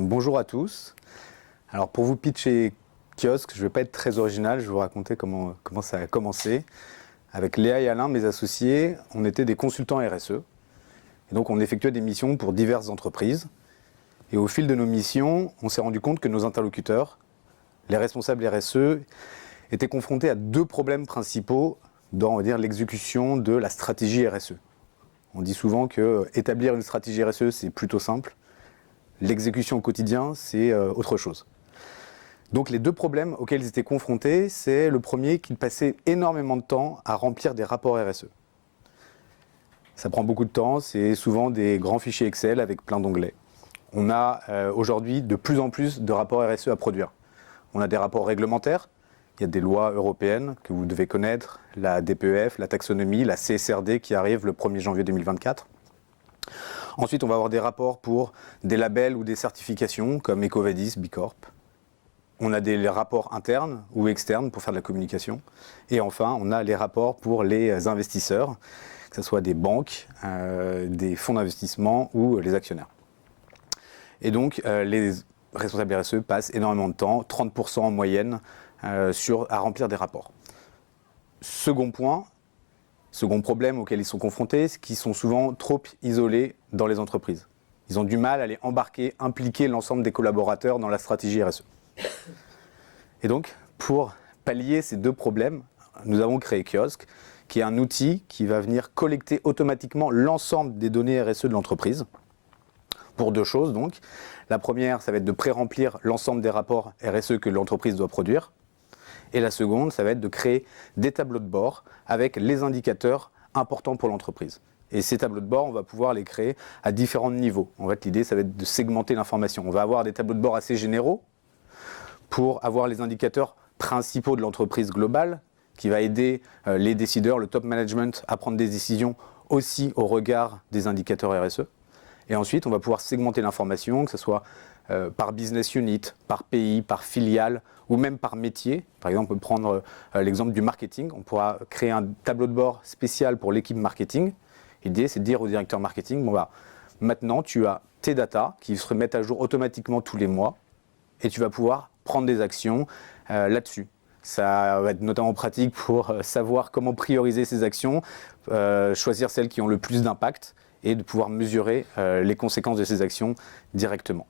Bien, bonjour à tous. Alors pour vous pitcher Kiosque, je ne vais pas être très original, je vais vous raconter comment ça a commencé. Avec Léa et Alain, mes associés, on était des consultants RSE. Et donc on effectuait des missions pour diverses entreprises. Et au fil de nos missions, on s'est rendu compte que nos interlocuteurs, les responsables RSE, étaient confrontés à deux problèmes principaux dans, on va dire, l'exécution de la stratégie RSE. On dit souvent que établir une stratégie RSE, c'est plutôt simple. L'exécution au quotidien, c'est autre chose. Donc les deux problèmes auxquels ils étaient confrontés, c'est le premier qu'ils passaient énormément de temps à remplir des rapports RSE. Ça prend beaucoup de temps, c'est souvent des grands fichiers Excel avec plein d'onglets. On a aujourd'hui de plus en plus de rapports RSE à produire. On a des rapports réglementaires, il y a des lois européennes que vous devez connaître, la DPEF, la taxonomie, la CSRD qui arrive le 1er janvier 2024. Ensuite, on va avoir des rapports pour des labels ou des certifications comme EcoVadis, Bicorp. On a des rapports internes ou externes pour faire de la communication. Et enfin, on a les rapports pour les investisseurs, que ce soit des banques, des fonds d'investissement ou les actionnaires. Et donc, les responsables RSE passent énormément de temps, 30% en moyenne, à remplir des rapports. Second problème auquel ils sont confrontés, c'est qu'ils sont souvent trop isolés dans les entreprises. Ils ont du mal à les embarquer, impliquer l'ensemble des collaborateurs dans la stratégie RSE. Et donc, pour pallier ces deux problèmes, nous avons créé Kiosque, qui est un outil qui va venir collecter automatiquement l'ensemble des données RSE de l'entreprise. Pour deux choses donc. La première, ça va être de pré-remplir l'ensemble des rapports RSE que l'entreprise doit produire. Et la seconde, ça va être de créer des tableaux de bord avec les indicateurs importants pour l'entreprise. Et ces tableaux de bord, on va pouvoir les créer à différents niveaux. En fait, l'idée, ça va être de segmenter l'information. On va avoir des tableaux de bord assez généraux pour avoir les indicateurs principaux de l'entreprise globale, qui va aider les décideurs, le top management, à prendre des décisions aussi au regard des indicateurs RSE. Et ensuite, on va pouvoir segmenter l'information, que ce soit par business unit, par pays, par filiale ou même par métier. Par exemple, on peut prendre l'exemple du marketing. On pourra créer un tableau de bord spécial pour l'équipe marketing. L'idée, c'est de dire au directeur marketing, bon, maintenant, tu as tes datas qui se remettent à jour automatiquement tous les mois et tu vas pouvoir prendre des actions là-dessus. Ça va être notamment pratique pour savoir comment prioriser ces actions, choisir celles qui ont le plus d'impact et de pouvoir mesurer les conséquences de ces actions directement.